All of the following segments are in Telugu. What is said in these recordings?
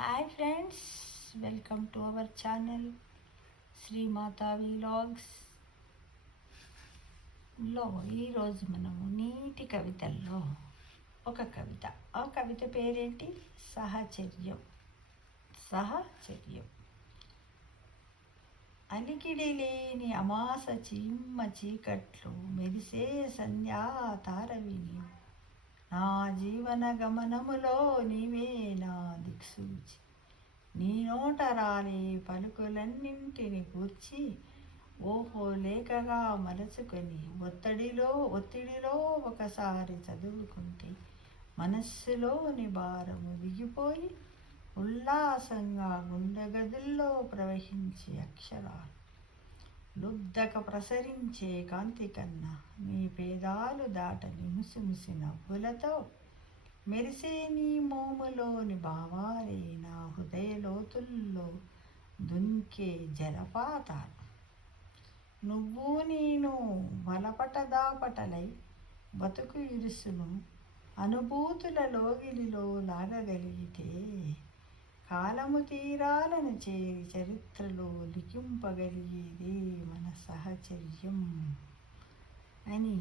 Hi friends, welcome to our channel Srimata వ్లాగ్స్లో. ఈరోజు మనము నీటి కవితల్లో ఒక కవిత. ఆ కవిత పేరేంటి? సహచర్యం. అలికిడి లేని అమాస చిమ్మ చీకట్లు మెరిసే సంధ్యా తారవిని, నా జీవన గమనములో నీవే నా దిక్సూచి. నీ నోట రాలే పలుకులన్నింటిని కూర్చి ఓహో లేఖగా మలచుకొని ఒత్తిడిలో ఒకసారి చదువుకుంటే మనస్సులోని భారము దిగిపోయి ఉల్లాసంగా గుండె గదుల్లో ప్రవహించే అక్షరాలు లుబ్ధక ప్రసరించే కాంతి కన్నా నీ పేదాలు దాటని ముసిముసి నవ్వులతో మెరిసే నీ మోములోని భావాలే నా హృదయ లోతుల్లో దుంకే జలపాతాలు. నువ్వు నేను వలపటదాపటలై బతుకు ఇరుసును అనుభూతుల లోగిలిలో లాగగలిగితే కాలము తీరాలను చేరి చరిత్రలో లిఖింపగలిగేదే మన సహచర్యం అని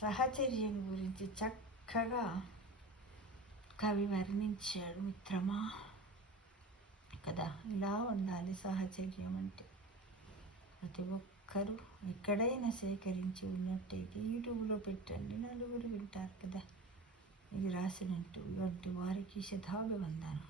సహచర్యం గురించి చక్కగా కవి వర్ణించాడు. మిత్రమా కదా, ఇలా ఉండాలి సహచర్యం అంటే. ప్రతి ఒక్కరూ ఎక్కడైనా సేకరించి ఉన్నట్టయితే యూట్యూబ్లో పెట్టండి, నలుగురు వింటారు కదా. ఇది రాసినట్టు ఇటువంటి వారికి శతాభివందనాలు.